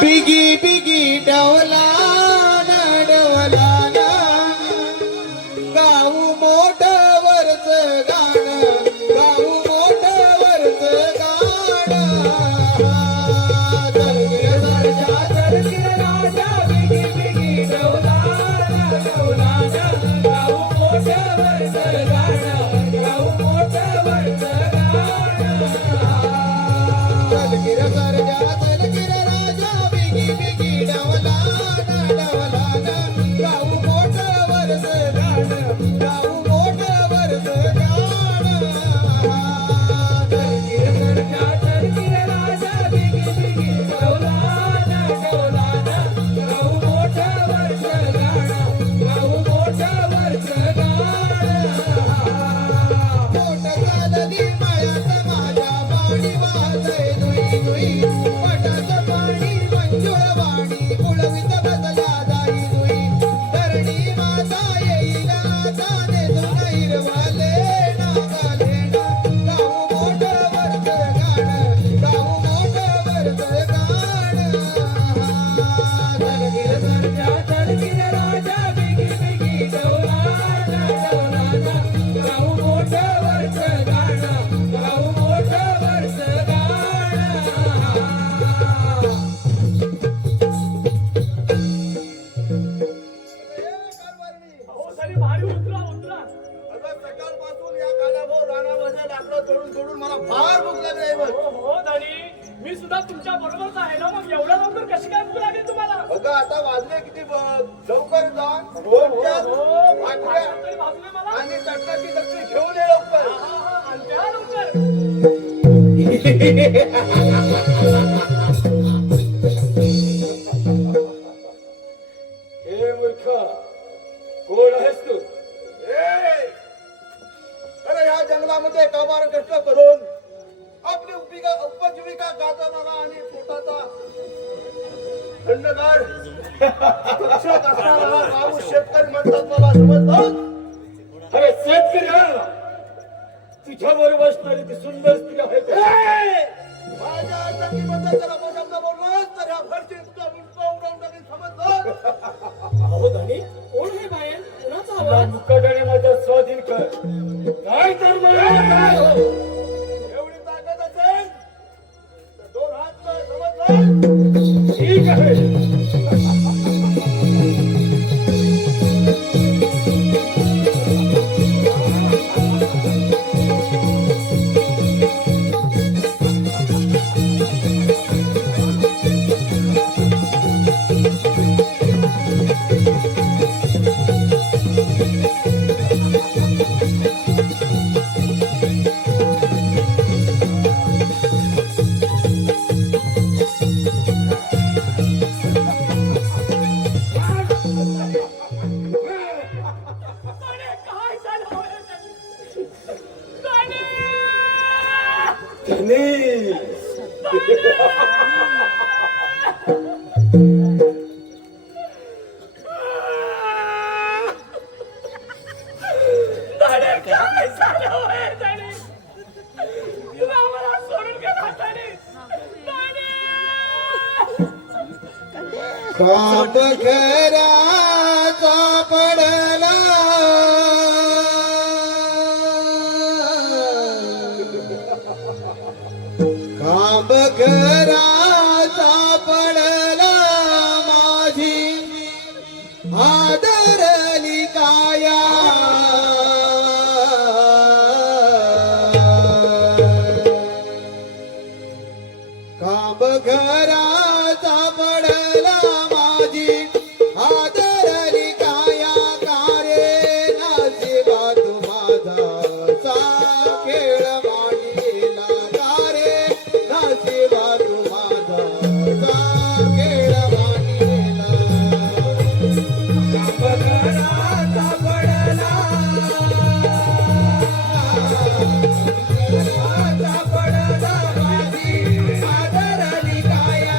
बिगी बिगी डवला डवला गाऊ मोठवरच गाणं गाऊ मोठवरच गाणं चलकिर राजा बिगी बिगी डवला डवला गाऊ मोठवरच गाणं गाऊ मोठवरच गाणं चलकिर राजा बिगी बिगी डवला डवला गाऊ मोठवरच गाणं गाऊ मोठवरच गाणं चलकिर राजा बिगी बिगी डवला डवला गाऊ मोठवरच गाणं गाऊ मोठवरच गाणं पोट घालली मायात माझ्या पाणी वाहतय दुई दुई पटात पाणी मंजुळ वाणी कुळवित बदला दाई दुई धरणी माता येईल आता नेसून हिरवाले नागाले ना गाऊ मोठवरच गाणं गाऊ मोठवरच गाणं चलकिर राजा बिगी बिगी डवला डवला गाऊ मोठवरच गाणं गाऊ मोठवरच गाणं हो तरी भारी उतरा उतरा. अगं सकाळपासून या काल्याभाऊ रानामध्ये लाकडं तोडून तोडून मला फार भूक लागली आहे बघ. हो धनी मी सुद्धा तुमच्या बरोबरच आहे ना मग एवढ्या लवकर कशी काय भूक लागेल तुम्हाला? अगं आता वाजले किती बघ लवकर जा भाकऱ्या भाकऱ्या तरी भाजून मला. आणि चटकाची लक्ष्मी घेऊन ये लवकर. आणते हा लवकर. हे मूर्ख कोण आहेस तू अरे ह्या जंगलामध्ये काबार कष्ट करून आपली उपजीविका गाजवणारा आणि पोटाचा थंडगार रक्षक असणारा राहू शेतकरी म्हणतात मला समजलं. अरे शेतकरी तुझ्या बरोबर असणारी ती सुंदर स्त्री आहे का? माझ्या जंगलीमध्ये जर अपशब्द बोललास तर ह्या घरची तुझा मुलगा उडवून टाकेल समजलं. अहो धनी कोण हे बाहेर कुणाचा आवाज मुकाट्याने माझ्या स्वाधीन कर काय तर मला काय हो एवढी ताकद असेल तर दोन हात कर समजलं. ठीक आहे धनी, काय झालं होय धनी? धनी! धनी धनी, काय झालं होय धनी? तुला मला सोडून गेला धनी. धनी! खांब घराचा पडला खांब घराचा पडला माझी आदरली काया खांब घराचा पडला माझी आदरली काया कारे नाशिबा तू माझा सा खेळ मांडलेला कारे नाशिबा तू माझा सा खेळ मांडलेला खांब घराचा पडला घराचा पडला माझी आदरली काया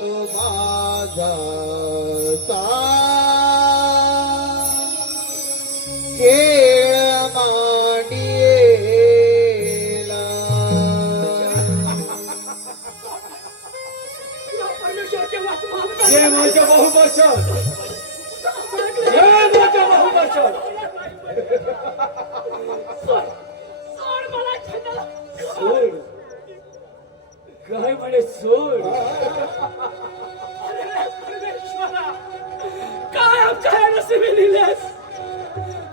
तू माझा खेळ मांडियेला. परमेश्वरचे वाच मागतात. जय माझ्या बहुभाषा, जय माझ्या बहुभाषा. सोड मला छंदाला. सोड काय म्हणे सोड. अरे परमेश्वरा, काय आमच्या या नशिबी लिहिलेस,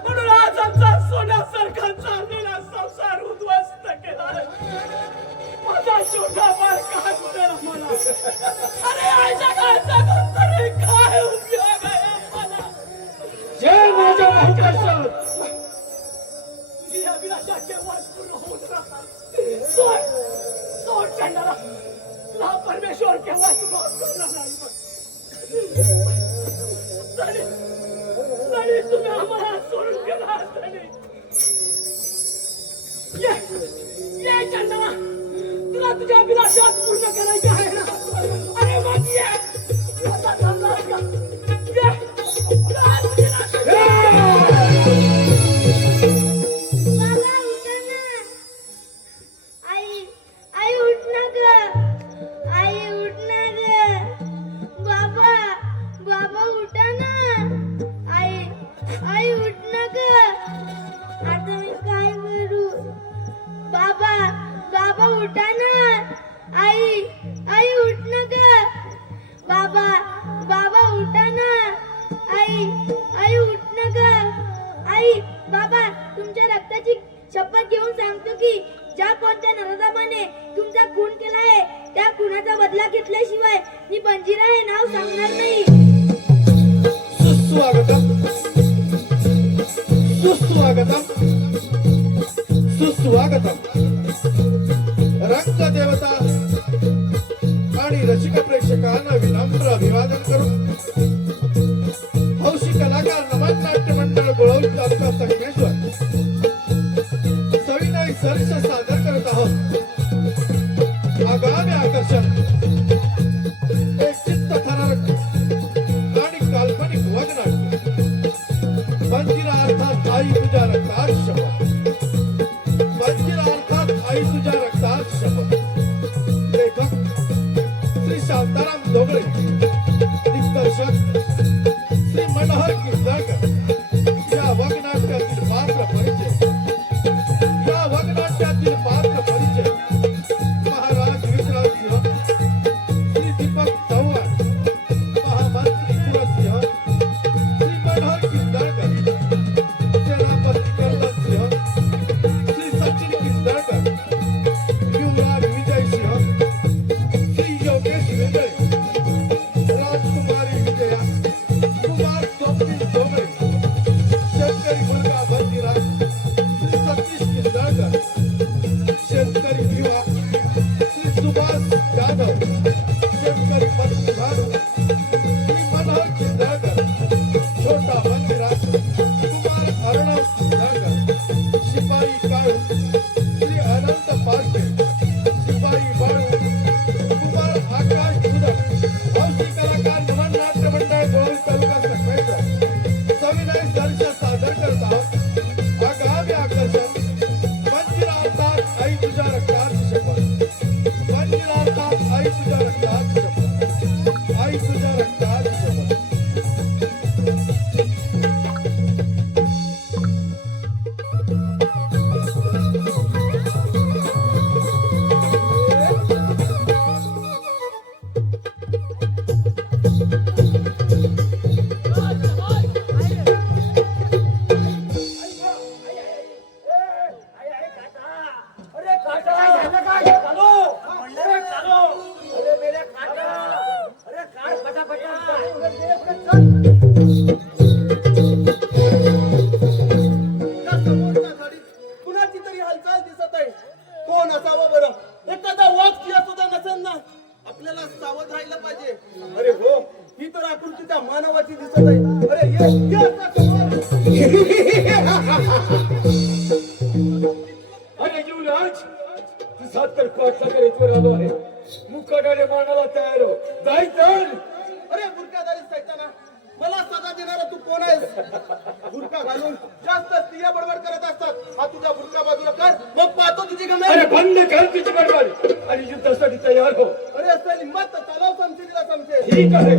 म्हणून आज आमचा सोन्यासारखा चाललेला संसार उद्ध्वस्त केला. माझा छोटा बाळ काय बोलेल मला. अरे आईच्या काळचा तरी काय उपयोग आहे मला. जय माझ्या बहुभाषा. तुझी अभिलाषा केव्हाच पूर्ण होत राहतात. सोड सोड चंडाला, तुला परमेश्वर केव्हाच माफ करणार नाही. तरी तुम्ही आम्हाला सोडून गेला तरी. ये चंडाला, तुला तुझ्या अभिलाषा पूर्ण करायची आहे ना. अरे मग ये. आता थांबणार का? ये. तुला अभिलाषा बाबा उठा ना. आई आई उठ ना ग. आई उठ ना ग. बाबा बाबा उठा ना. आई आई उठ ना ग. आता मी काय करू. बाबा बाबा उठा ना. आई आई उठ ना ग. बाबा बाबा उठा ना. आई आई उठ ना ग. आई बाबा तुमच्या रक्ताची शपथ घेऊन सांगतो की ज्या कोणत्या नराधमाने तुमचा खून केला आहे त्या खुनाचा बदला घेतल्याशिवाय मी बंजिरा हे नाव सांगणार नाही. सुस्वागतम सुस्वागतम सुस्वागतम. रंगदेवता आणि रसिक प्रेक्षकांना विनम्र अभिवादन करून हौशी कलाकार नमन नाट्य मंडळ गोळवली तालुका संगमेश्वर सविनय सर्ष सादर करत आहोत. आगामी आकर्षण एक चित्तथरारक आणि काल्पनिक वगनाट्य. बंजिरा अर्थात आई तुझ्या रक्तात शपथ. बंजिरा अर्थात आई तुझ्या रक्तात शपथ. लेखक श्री शांताराम दोगळे. दिग्दर्शक श्री मनोहर किर्जाकर. या वगनाट्यातील पात्र परिचय. या वगनाट्यातील पात्र परिचय महाराज विश्राम सिंह, श्री दीपक चव्हाण, महामंत्री कुलसिंह, श्री मनोहर किर्जाकर, सेनापती कर्नल सिंह, श्री सचिन किर्जाकर, युवराज विजय सिंह, श्री योगेश वेगळे, राजकुमारी विजया, कुमार स्वप्नील डोंगरे, शेतकरी मुलगा बंजिरा, श्री सतीश किर्जाकर, शेतकरी युवा श्री सुभाष जाधव, शेतकरी पत्नी भानू, श्री मनोहर किर्जाकर, छोटा बंजिरा, कुमार अर्णव किर्जाकर, शिपाई काळू, श्री अनंत पारखे, शिपाई बाळू, कुमार आकाश उदक. हौशी कलाकार नमन नाट्य मंडळ गोळवली तालुका संगमेश्वर सविनय सर्ष सादर करत आहोत. आगामी आकर्षण बंजिरा अर्थात आई तुझ्या रक्तात शपथ. बंजिरा अर्थात आई तुझ्या रक्तात शपथ. आई तुझ्या रक्तात शपथ. अरे काटा चालो. अरे चालो. अरे मेरे काटा. अरे काय पटापटा. या समोरच्या गाडीत कुणाची तरी हालचाल दिसत आहे. कोण असावं बरं. एखादा वाघ किया सुद्धा नसेल ना. आपल्याला सावध राहिलं पाहिजे. अरे हो, ही तर आकृती त्या मानवाची दिसत आहे. अरे ये आता समोर. अरे युवराज, तुझा तर काटसागर इथवर आलो आहे. मुकाट्याने मारण्याला तयार हो. जाय तर. अरे बुरकादारी सैताना, मला सजा देणारा तू कोण आहेस? बुरका घालून जास्त स्त्रिया बडबड करत असतात. हा तुझा बुरका बाजूला कर, मग पाहतो तुझी अरे गंमत. बंद कर तुझी बडबड आणि युद्धासाठी तयार हो. अरे असं हिंमत चालव समजेल समजेल. ठीक आहे.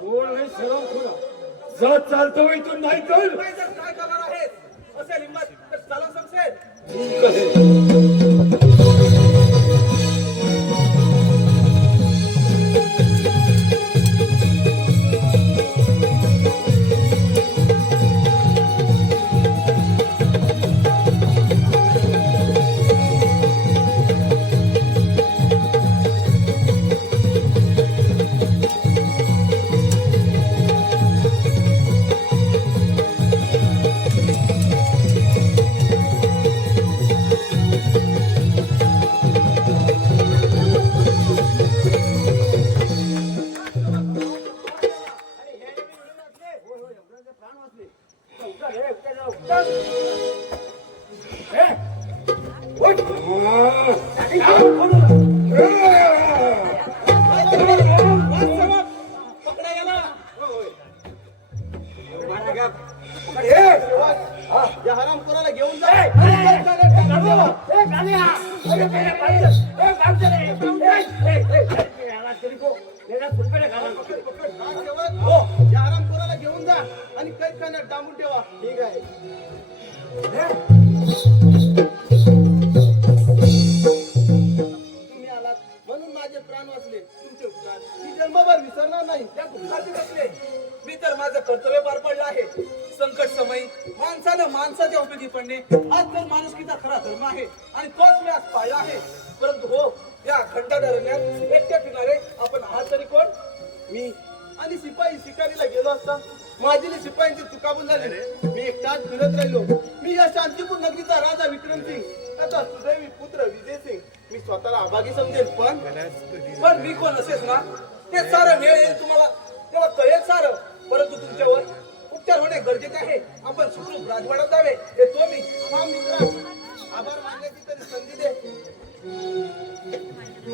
कोण आहे सलामखोरा? जात चालतो इथून नाही तर काय जर काय करणार आहेस? असेल हिंमत तर चालव समजेल. ठीक आहे. पकडा याला. या हरामखोराला घेऊन जा. या हरामखोराला घेऊन जा आणि कैदखान्यात डांबून ठेवा. ठीक आहे. तुम्ही आलात म्हणून माझे प्राण वाचले. तुमचे उपकार मी जन्मभर विसरणार नाही. त्या दुःखाचे कसले? मी तर माझं कर्तव्य पार पडलं आहे. संकट समयी माणसानं माणसाच्या उपयोगी पडणे आज तर माणुसकीचा खरा धर्म आहे आणि तोच मी आज पाळला आहे. परंतु हो, या खड्डा दरम्यान एकट्या किनारे आपण आहात तरी कोण? मी आणि शिपाई शिकारीला गेलो असता माझी शिपायांची चुकाबूल झाली. मी एकटाच फिरत राहिलो. मी या शांतीपूर नगरीचा राजा विक्रमसिंग, त्याचा सुदैवी पुत्र विजयसिंग. मी स्वतःला अभागी समजेल, पण मी कोण असेच ना? ते सारं वेळ येईल तुम्हाला तेव्हा कळेल सारं. परंतु तुमच्यावर उपचार होणे गरजेचे आहे. आपण सुखरूप राजवाड्यात जावे. येतो मी. हा मित्रा, आभार मानण्याची तरी संधी दे.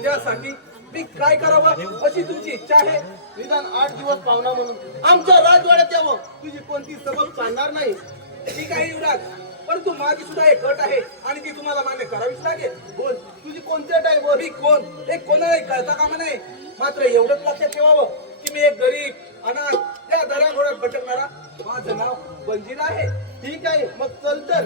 त्यासाठी मी काय करावं अशी तुमची इच्छा आहे? निदान 8 दिवस पाहुणा म्हणून आमच्या राजवाड्यात यावं. तुझी कोणती सबब चालणार नाही. ठीक आहे युवराज, परंतु माझी सुद्धा एक अट आहे आणि ती तुम्हाला मान्य करावीच लागेल. बोल, तुझी कोणती अट आहे? बोल. मी कोण हे कोणालाही कळता कामा नये. मात्र एवढंच लक्षात ठेवावं की मी एक गरीब अनाथ या दऱ्याघोड्यात भटकणारा, माझं नाव बंजीरा आहे. ठीक आहे, मग चल तर.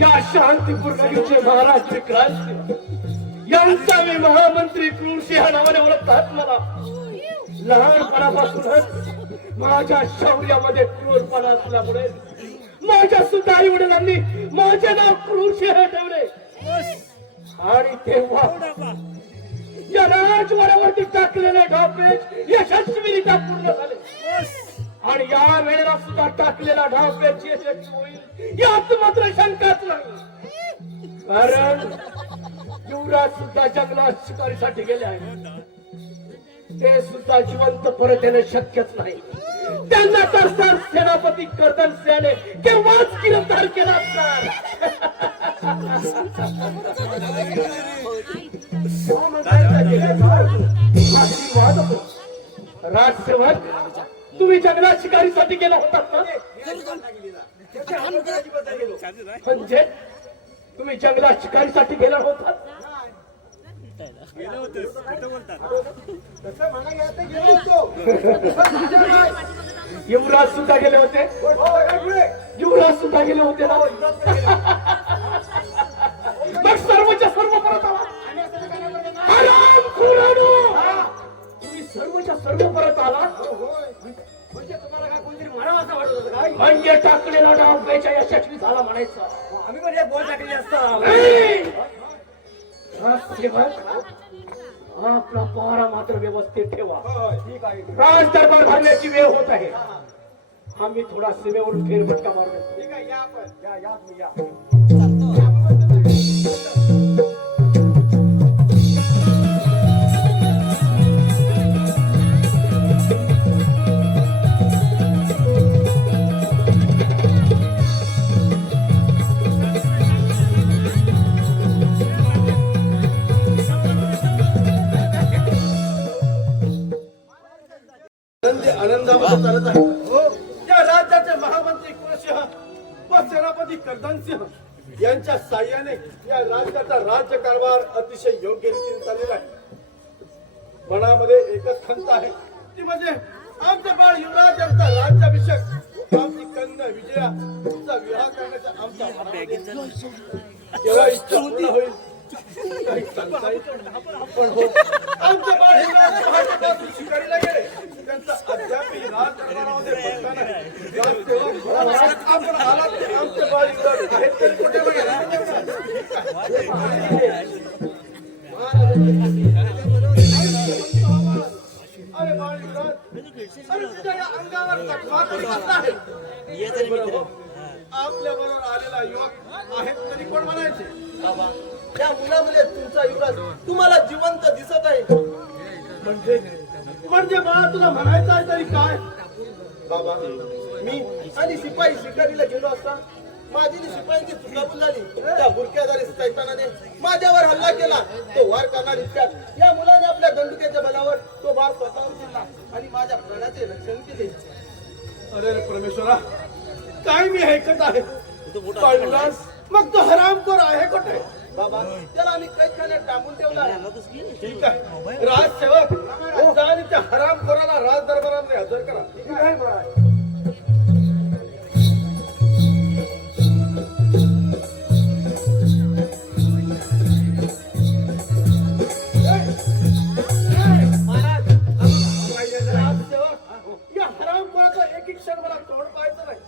या शांतीपूर नगरीचे महाराज विक्रांत यांचा मी महामंत्री क्रूरसिंह नावाने ओळखतात. मला लहानपणापासूनच माझ्या शौर्यामध्ये क्रूरपणा असल्यामुळे माझ्या सुद्धा आई वडिलांनी माझे नाव क्रूरसिंह ठेवले. आणि तेव्हा या राजवाड्यावरती टाकलेले डावपेच यशस्वीरित्या पूर्ण झाले आणि या वेळेला सुद्धा टाकलेला डावपेच यशस्वी होईल यात मात्र शंकाच नाही. कारण युवराज सुद्धा जंगलात शिकारीसाठी गेले आहेत. ते सुद्धा जिवंत परत येणे शक्यच नाही. त्यांना तर सर सेनापती कर्दन सिंहाने केव्हाच गिरफ्तार केला असणार. राजसेवक, तुम्ही जंगलात शिकारीसाठी गेला होतात ना? म्हणजे तुम्ही जंगलात शिकारीसाठी गेला होतात? तसं म्हणा गेलं तर गेलो होतो. युवराज सुद्धा गेले होते. युवराज सुद्धा गेले होते ना. मग सर्वच्या सर्व परत आला. हरामखोरानो! तुम्ही सर्वच्या सर्व परत आला. म्हणजे तुम्हाला काय कोणतरी म्हणावं असं वाटत होतं काय? म्हणजे टाकलेला डाव बेच्या यशस्वी झाला म्हणायचं. आम्ही पण एक गोल टाकली असतं. नाही! हा, सेवक, आपला पहारा मात्र व्यवस्थित ठेवा. ठीक आहे राज दरबार भरण्याची वेळ होत आहे. आम्ही थोडा सीमेवरून फेरफटका मारतो. ठीक आहे या आपण या तुम्ही या. आनंदामध्ये चालत आहे. या राज्याचे महामंत्री कुलसिंह व सेनापती कर्दनसिंह यांच्या साह्याने या राज्याचा राज्यकारभार अतिशय योग्य रीतीने चाललेला आहे. मनामध्ये एकच खंत आहे ती म्हणजे आमचे बाळ युवराज यांचा राज्याभिषेक, आमची कन्या विजया तिचा विवाह करण्याचा आमच्या मनामध्ये केवळ इच्छा पूर्ण होईल काही सांगता येत नाही. पण हो, आमचे बाळ युवराज पहाटेपासून शिकारीला गेले. त्यांचा अद्यापही राजकारणामध्ये पत्ता नाही. राजसेवक, आपण आलात ते आमचे बाळ युवराज आहेत तरी कुठे बघा. अरे बाळ युवराज, अरे तुझ्या या अंगावर जखमा तरी कसला आहे? आपल्या बरोबर आलेला युवक आहेत तरी कोण म्हणायचे? बाबा, त्या मुलामध्ये तुमचा युवराज तुम्हाला जिवंत दिसत आहे. म्हणजे बाळा तुला म्हणायचं आहे तरी काय? बाबा, मी आणि शिपाई शिकारीला गेलो असता माझी शिपायांची चुकाबूल झाली. त्या बुरक्याधारी सैतानाने माझ्यावर हल्ला केला. तो वार करणार इतक्यात या मुलाने आपल्या दंडुक्याच्या बलावर तो वार स्वतःवर घेतला आणि माझ्या प्राणाचे रक्षण केले. अरे परमेश्वरा, काय मी ऐकत आहे? मग तो हरामखोर आहे कुठे? बाबा, त्याला आम्ही कैदखान्यात डांबून ठेवला आहे. ठीक आहे, राजसेवक, जा आणि त्या हरामखोराला राज दरबारामध्ये हजर करा. ठीक आहे महाराज. या हरामखोराचा एक क्षण मला तोंड पाहायचं नाही.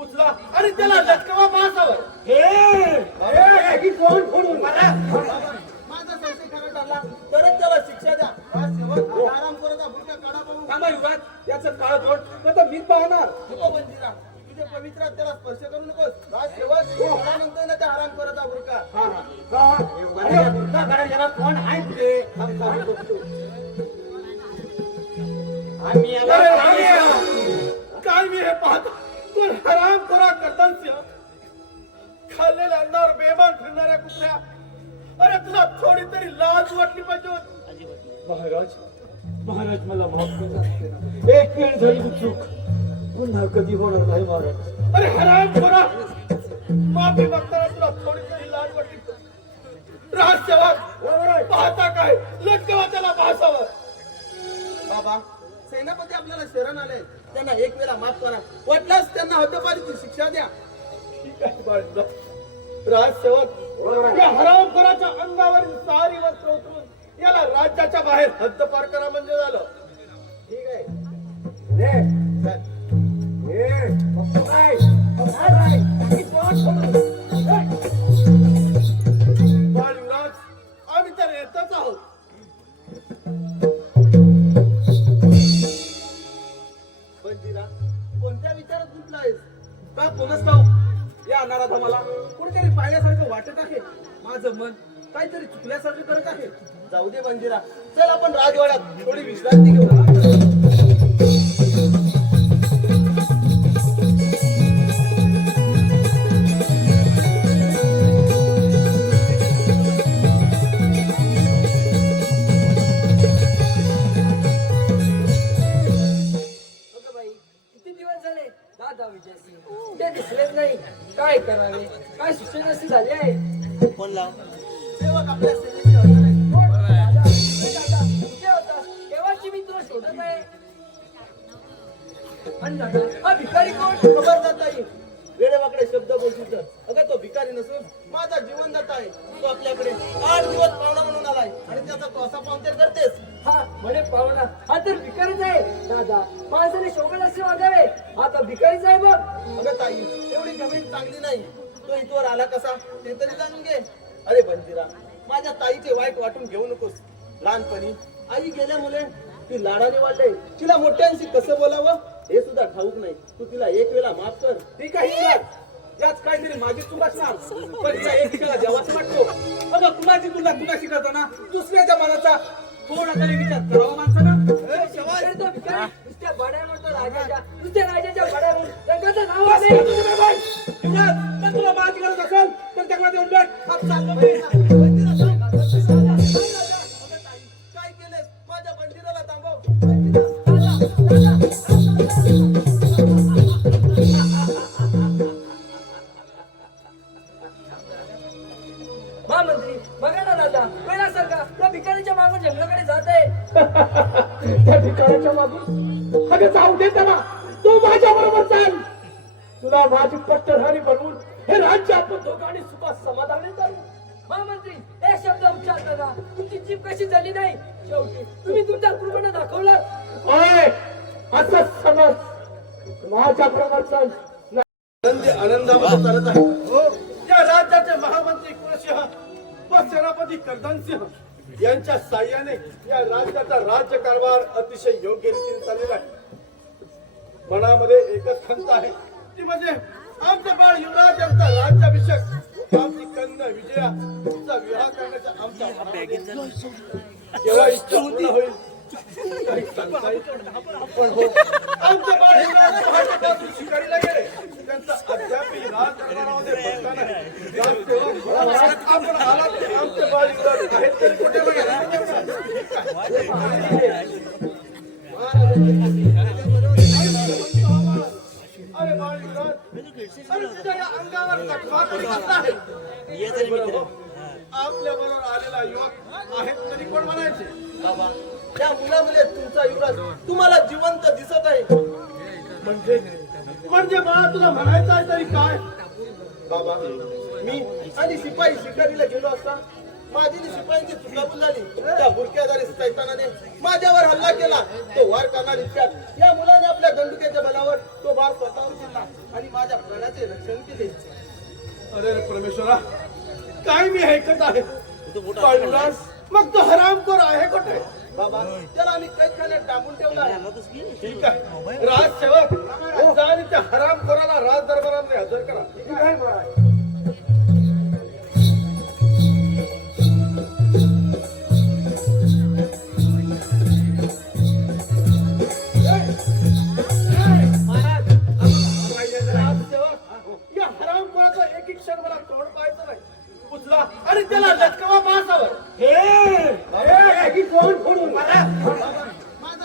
उचला आणि त्याला लटकवा पासावर. कोण फोडून माझा संशय खरा ठरला तरच त्याला शिक्षा द्या. हरामखोराचा भुरका काढा पाहून. थांबा युगात, याचं काळ तोड तर मीच पाहणार. नको बंजीरा, तुझे पवित्रात त्याला स्पर्श करू नकोस. राजसेवक, काढानंतर ना त्या हरामखोराचा भुरका. कोण आहे तुझे? काय मी हे पाहतो? तू हरामखोरा कर्दनसिंह, खाल्लेल्या अन्नावर बेमान फिरणाऱ्या कुत्र्या. अरे तुला थोडी तरी लाज वाटली पाहिजे होती. महाराज मला माफ करा. एक वेळ झाली चूक, पुन्हा कधी होणार नाही महाराज. अरे हरामखोरा, माफी मागताना तुला थोडी तरी लाज वाटली. राजसेवक, पाहता काय? लटकवा त्याला भासावर. बाबा, सेनापती आपल्याला शरण आले, त्यांना एक वेळा माफ करा. वाटल्यास त्यांना हद्दपारीची शिक्षा द्या. ठीक आहे बाळा. राजसेवक, या हरामखोराच्या अंगावर सारी वस्त्र उतरून याला राज्याच्या बाहेर हद्दपार करा म्हणजे झालं. ठीक आहे. बाळ युवराज, आम्ही तर येतच आहोत. बंजीरा, कोणत्या विचारात गुंतलायस? का कोणच ठाऊक या नराधमाला कुठेतरी पाहिल्यासारखं वाटत आहे. माझं मन काहीतरी चुकल्यासारखं करत आहे. जाऊ दे बंजीरा, चल आपण राजवाड्यात थोडी विश्रांती घेऊ. ते दिसलेच नाही. काय करावे, काय सुचना झाली आहे. सेवक आपल्या सेवेची हजर आहे. कुठे होतास? केव्हाची मी तुला शोधत आहे. आणि दादा, हा भिकारी कोण? खबरदार ताई, वेडेवाकडे शब्द बोलशील तर. अगं तो भिकारी नसून माझा जीवनदाता आहे. तो आपल्याकडे 8 दिवस पाहुणा म्हणून आलाय आणि त्याचा तो असा पाहुणचार करतेस. हा म्हणे पाहुणा, हा तर भिकारीच आहे. दादा, माणसाने शोभेल असे वागावे. हा तर भिकारीच आहे बघ. अगं ताई, एवढी जमीन चांगली नाही. तो इथवर आला कसा ते तरी जाणून घे. अरे बंजिरा, माझ्या ताईचे वाईट वाटून घेऊ नकोस. लहानपणी आई गेल्यामुळे ती लाडाने वाटते. तिला मोठ्यांशी कसं बोलावं हे सुद्धा ठाऊक नाही. तू तिला एक वेळा माफ कर. ठीक आहे युवराज. याच काहीतरी माझी चूक असणार, पण या एकेकाला देवाचं वाटतो. अगं कुणाची तुला कुणाशी करताना दुसऱ्याच्या मनाचा थोडा तरी विचार करावा माणसानं. अरे तो भिकारी नुसत्या बड्या म्हणतो राजाच्या. नुसत्या राजाच्या बड्या म्हणून रंगाचं नाव आहे. युवराज, पण तुला माझी गरज असेल तर जगात येऊन भेट. हात चाललो मी. काय केलेस? माझ्या बंजिराला थांबव. महामंत्री बघा ना दादा, वेळासारखा त्या भिकारीच्या मागून जंगलाकडे जात आहे. त्या भिकाऱ्याच्या मागून अगं जाऊ दे त्याला. तू माझ्या बरोबर चाल. तुला माझी पट्टधारी बनवून हे राज्य आपण दोघांनी सुखात समाधानी करू. महामंत्री एक शब्द उच्चारताना तुमची जीभ कशी झाली नाही. शेवटी तुम्ही तुमच्या कृपेने दाखवलं. ओय, असं समज माझ्या बरोबर चाल. आनंदामध्ये चालत आहे. या राज्याचे महामंत्री कुलसिंह व सेनापती कर्दनसिंह यांच्या साह्याने या राज्याचा राज्यकारभार अतिशय योग्य रीतीने चाललेला आहे. मनामध्ये एकच खंत आहे, ती म्हणजे आमचा बाळ युवराज यांचा राज्याभिषेक, आमची कन्या विजया तिचा विवाह करण्याचा आमच्या मनामध्ये केव्हा इच्छा पूर्ण होईल काही सांगता येत नाही. पण हो, आमचे बाळ युवराज पहाटेपासून शिकारीला गेले. त्यांचा अद्यापही राजकारणामध्ये पत्ता नाही. ग्रामसेवक, आपण आलात की आमचे बाळ युवराज आहेत तरी कुठे बघा. अरे बाळ युवराज, अरे तुझ्या या अंगावर जखमा तरी कसला आहे. आपल्या बरोबर आलेला युवक आहेत तरी कोण म्हणायचे. बाबा, त्या मुलामुळे तुमचा युवराज तुम्हाला जिवंत दिसत आहे. म्हणजे बाळा तुला म्हणायचं आहे तरी काय. बाबा, मी आणि शिपाई शिकारीला गेलो असता माझी शिपायांची चुकाबूल झाली. त्या बुरक्यादारी सैतानाने माझ्यावर हल्ला केला. तो वार करणार इतक्यात या मुलाने आपल्या दंडुक्याच्या बलावर तो वार स्वतःवर केला आणि माझ्या प्राणाचे रक्षण केले. अरे परमेश्वरा, काय मी ऐकत आहे. बाळूराज, मग तो हरामखोर आहे कुठे. बाबा, त्याला आम्ही कैदखान्यात डांबून ठेवला आहे. ठीक आहे, राजसेवक जा आणि त्या हरामखोराला राज दरबारामध्ये हजर करा. ठीक आहे. या हरामखोराचा एक एक क्षण मला तोंड पाहायचं नाही. उचला आणि त्याला लटकवा पासावर. कोण फोडून माझा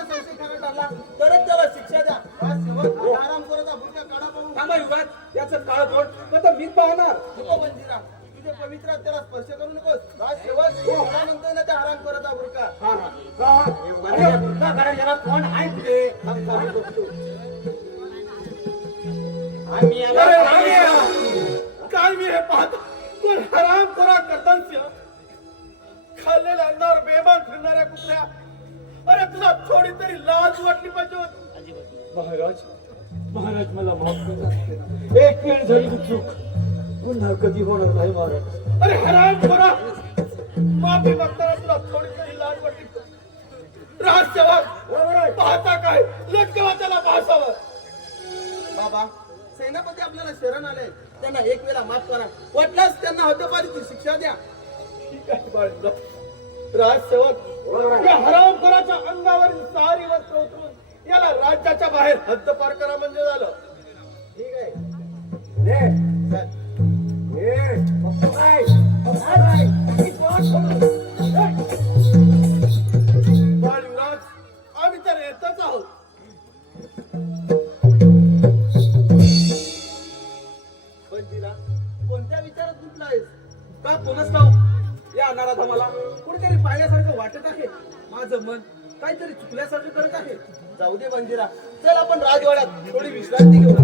संशय खरा ठरला तरच त्याला शिक्षा द्या. हरामखोराचा भुरका काढा पाहून. थांबा युवराज, याचं काळ तोंड तर मीच पाहणार. नको बंजिरा, तुझे पवित्र त्याला स्पर्श करू नकोस. राजसेवक म्हणतोय ना त्या हरामखोराचा भुरका. कोण आहे तुझे. काय मी हे पाहतो, कोण हरामखोरा कर्दनसिंह, खाल्लेल्या अन्नावर बेमान फिरणाऱ्या कुत्र्या. अरे तुला थोडी तरी लाज वाटली पाहिजे होती. महाराज मला माफ करा. एक वेळ झाली चूक, पुन्हा कधी होणार नाही महाराज. अरे हरामखोरा, माफी मागताना तुला थोडी तरी लाज वाटली. राजसेवक पाहता काय, लटकवा त्याला भासावर. बाबा, सेनापती आपल्याला शरण आले, त्यांना एक वेळा माफ करा. वाटल्यास त्यांना हद्दपारीची शिक्षा द्या. ठीक आहे बाळा. राजसेवक, या हरामखोराच्या अंगावर सारी वस्त्र उतरून याला राज्याच्या बाहेर हद्दपार करा म्हणजे झालं. ठीक आहे. बाळ युवराज, आम्ही तर येतच आहोत. बंजिरा, कोणत्या विचारात गुंतला आहेस. का कुठेतरी पाहिल्यासारखं वाटत आहे. माझं मन काहीतरी चुकल्यासारखं करत आहे. जाऊ दे बंजिरा, चल आपण राजवाड्यात थोडी विश्रांती घेऊ.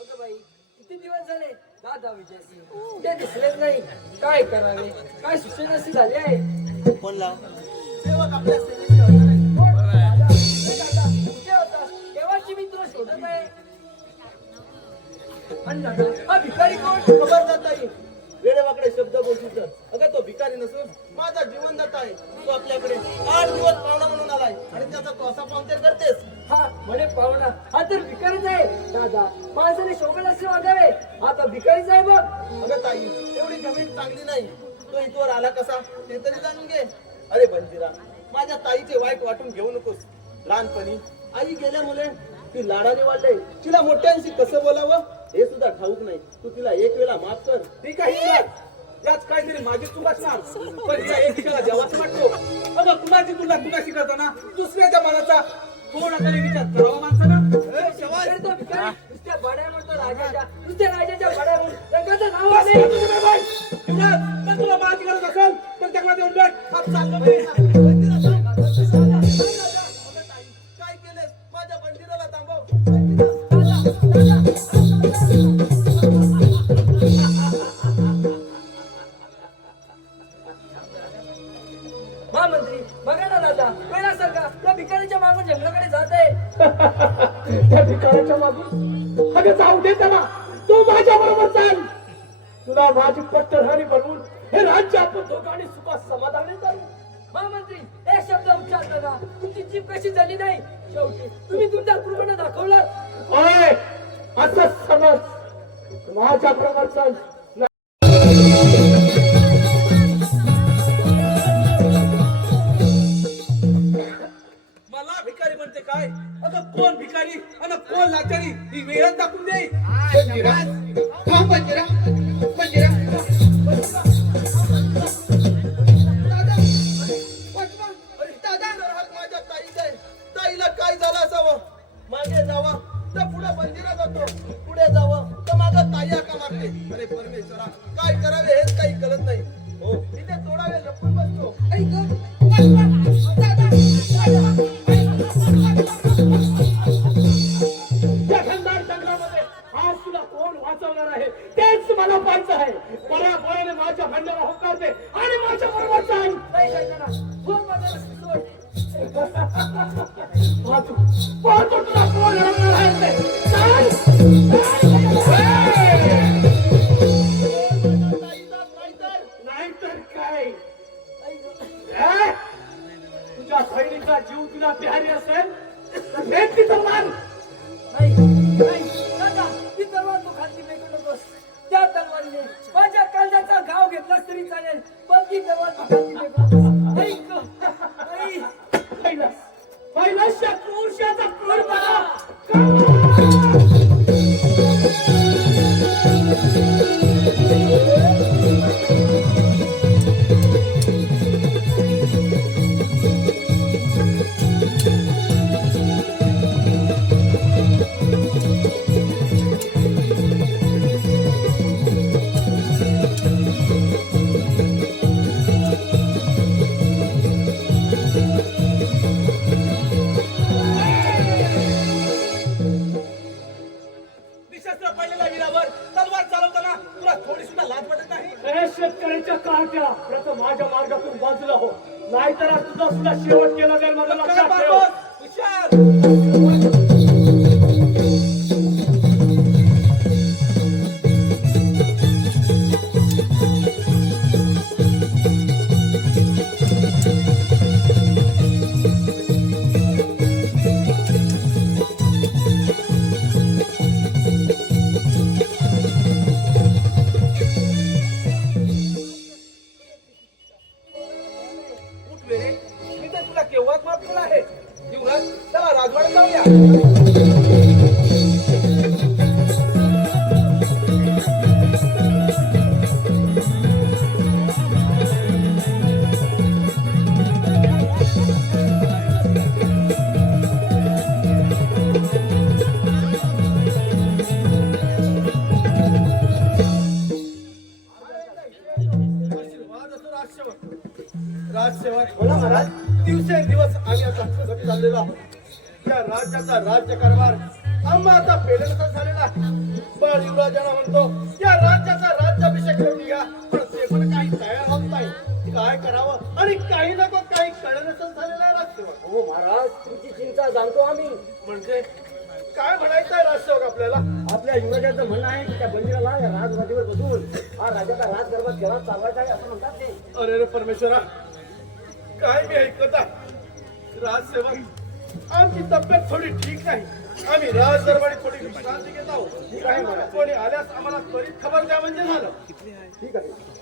अगं बाई, किती दिवस झाले दादा विजयसिंह ते दिसलेच नाही. काय करावे, काय सुचेनाशी झाले आहे. फोन लाव. सेवक आपल्या सेवेची हजर आहे. दादा, कुठे होतास? केव्हाची मी तुला शोधत आहे. आणि दादा, हा भिकारी कोण? खबरदार ताई, वेडेवाकडे शब्द बोलशील तर. अगं तो भिकारी नसून माझा जीवनदाता आहे. तो आपल्याकडे 8 दिवस पाहुणा म्हणून आलाय आणि त्याचा तो असा पाहुणचार करतेस. हा म्हणे पाहुणा, हा तर भिकारीच आहे. दादा, माणसाने शोभेल असे वागावे. आता भिकारीच आहे बघ. अगं ताई, एवढी जमीन चांगली नाही. तो इथवर आला कसा ते तरी जाणून घे. अरे बंजिरा, माझ्या ताईचे वाईट वाटून घेऊ नकोस. लहानपणी आई गेल्यामुळे ती लाडाने वाढले. तिला मोठ्यांशी कसं बोलावं हे सुद्धा ठाऊक नाही. तू तिला एक वेळा माफ कर. ठीक आहे, त्याच काहीतरी माझी चूक असणार. पण या एकेकाला देवाचं वाटतो. अगं कुणाची तुला कुणाशी करताना दुसऱ्याच्या मनाचा कोणाकडे विचार करावा माणसानं. नुसत्या बड्या म्हणतो राजाच्या, नुसत्या राजाच्या बड्या म्हणून रंगाचं नाव आले. तर तुला माझी गरज असेल तर त्याकडे देऊन भेट. आज चाललो मी. काय केलेस? माझ्या बंजिराला थांबव. बंजिरा. महामंत्री बघा ना दादा, पहिल्यासारखा त्या भिकारीच्या मागून जंगलाकडे जात आहे. त्या भिकाऱ्याच्या मागून अगं जाऊ दे त्याला. तू माझ्या बरोबर चाल. तुला माझी पट्टरहाणी बनवून हे राज्य आपण दोघांनी सुखात समाधानी करू. महामंत्री एक शब्द उच्चारताना तुमची जीभ कशी झाली नाही. शेवटी तुम्ही तुमच्या कृपेने दाखवलं. ओय, असं समज माझ्या बरोबर चाल. मला भिकारी म्हणते काय? अगं कोण भिकारी आणि कोण लाचारी ही वेळच दाखवून देई. थांब बंजिरा. बंजिरा. दादा, वाचवा. अरे दादा, हात माझ्या ताईचा आहे. ताईला काय झालं असावं? मागे जावं तर पुढे बंजिरा जातो. पुढे जावं तर मागं ताई हाका मारते. अरे परमेश्वरा, काय करावे हेच काही कळत नाही. हो, तिथे थोडा वेळ लपून बसतो. ऐक, वाचवा. दादा, दादा. या खंडार जंगलामध्ये आज तुला कोण वाचवणार आहे तेच मला पाहायचं आहे. बऱ्यापैकी माझ्या भांड्याला होकार दे आणि माझ्या बरोबर चाल. नाही शंकरा, कोण माझ्याला सुचवलं? पाहतो तुला कोण हरवणार आहे ते. चाल. नाही तर काय. तुझ्या बहिणीचा जीव तुला प्यारी असेल तर भेट ती तलवार. नाही, नाही, दादा, ती तलवार तू खाली फेकू नकोस. त्या तलवारीने माझ्या कांद्याचा घाव घेतलास तरी चालेल, पण ती तलवार तू खाली फेकू नकोस. ऐक, आई. पहिल्याच्या क्रूरशाचा क्रूरपणा. निशस्त्र पडलेल्या वीरावर तलवार चालवताना तुला थोडी सुद्धा लाज वाटत नाही? ए शेतकऱ्याच्या कारट्या, प्रथम माझ्या मार्गातून बाजूला हो, नाहीतर आज तुझा सुद्धा शेवट केला जाईल. माझं लक्षात ठेव. हुशार. उठले रे. मी तर तुला केव्हाच माफ केला आहे. युवराज, चला राजवाड्यात जाऊया. राजसेवक बोला महाराज. दिवसेंदिवस आम्ही आता प्रगती झालेलो आहोत. या राज्याचा राज्यकारभार आम्हा आता पेलेला झालेला. बाळ युवराजाला म्हणतो या राज्याचा राज्याभिषेक करून घ्या, पण ते पण काही तयार होत नाही. काय करावं आणि काही नको काही कळणच झालेलं आहे राजसेवक. हो महाराज, तुमची चिंता जाणतो आम्ही. म्हणजे काय म्हणायचं आहे राजसेवक आपल्याला? आपल्या युवराजाचं म्हणणं आहे की त्या बंदिराला या राजगादीवर बसून हा राजाचा राजदरबार केव्हा चालवायचा आहे असं म्हणतात ते. अरे रे परमेश्वरा, काय मी ऐकत आहे? राजसेवक, आमची तब्येत थोडी ठीक नाही. आम्ही राजदरबारी थोडी विश्रांती घेत आहोत. काय म्हणा, कोणी आल्यास आम्हाला त्वरित खबर द्या म्हणजे झालं. ठीक आहे.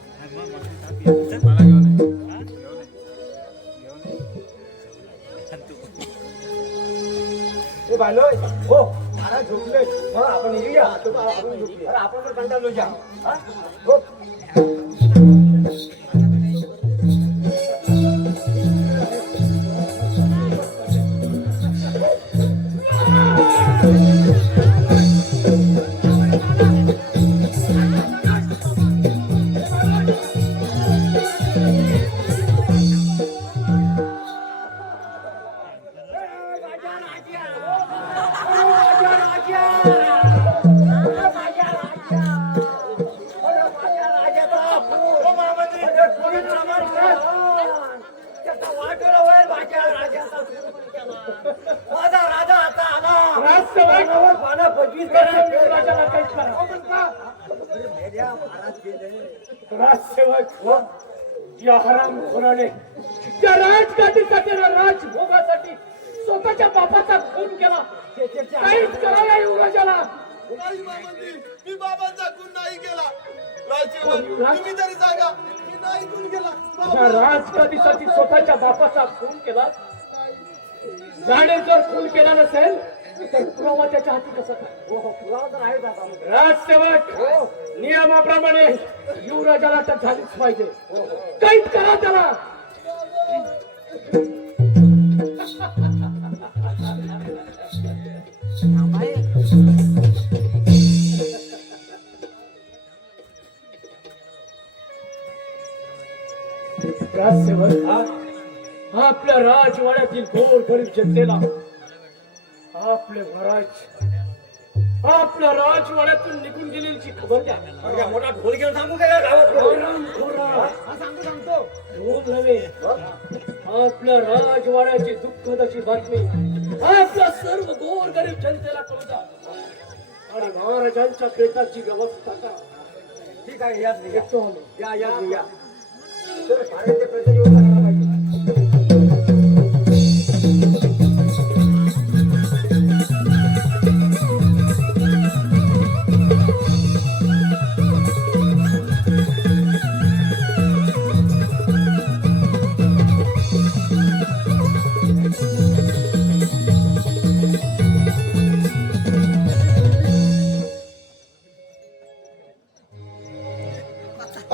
ए बालोय, हो महाराज झोपले. हा आपण येऊया. आपण झोपले. अरे आपण पण कंटाळलो जा. हा हो. या हरामखोराने त्या राजगादीसाठी राजभोगासाठी स्वतःच्या बापाचा खून केला. काहीच करायला युवराजाला. नाही महामंत्री, मी बाबांचा खून नाही केला. राजसेवक, तुम्ही तरी सांगा, मी नाही खून केला. त्या राजगादीसाठी स्वतःच्या बापाचा खून केला. जाणे जर खून केला नसेल तर पुरावा त्याच्या हाती कसा काय? पुरावा तर आहे बाबा. राजसेवक, नियमाप्रमाणे युवराजाला अटक झालीच पाहिजे. कैद करा त्याला. राजसेवक, आपल्या राजवाड्यातील गोर गरीब जनतेला आपले महाराज आपल्या राजवाड्यातून निघून गेलेली खबर द्या. मोठा ढोल घेऊन सांगू काय गावात? सांगतो ढोल नव्हे, आपल्या राजवाड्याची दुःखद अशी बातमी आपल्या सर्व गोर गरीब जनतेला कळू द्या आणि महाराजांच्या प्रेताची व्यवस्था करा. ठीक आहे, याच निघतो. या या या तर भारतीय प्रेताची व्यवस्था करायला पाहिजे.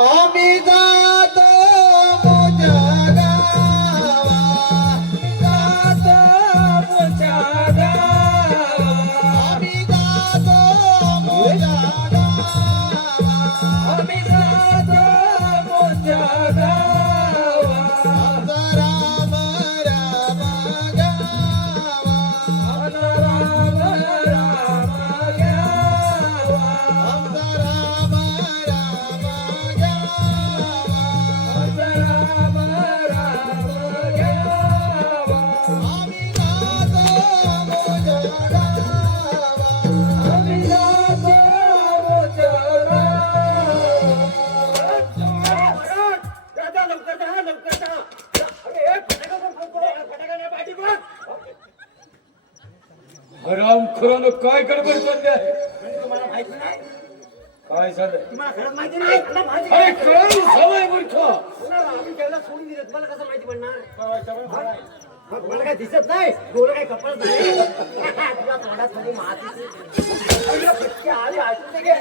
आम्ही जातो मोठ्या गावा, जातो मोठ्या गावा. आम्ही जातो मोठ्या गावा, आम्ही जातो मोठ्या गावा. आमचा राम राम गावा, आमचा राम राम गावा, आमचा राम राम हरामखोरानं काय गडबड चालली आहे? तुम्हाला माहिती नाही? काय झालं? तुम्हाला खरंच माहिती नाही? मला माहिती अरे नाही. काय झालंय मूर्ख? तुम्हाला आम्ही त्याला सोडून दिलं, तुम्हाला कसं माहिती पडणार? मग तुम्हाला काय दिसत नाही? डोळं काय कपडत नाही? तुला तोंडात मध्ये माती अय्यो, फटके आले, ऐकून दे घे.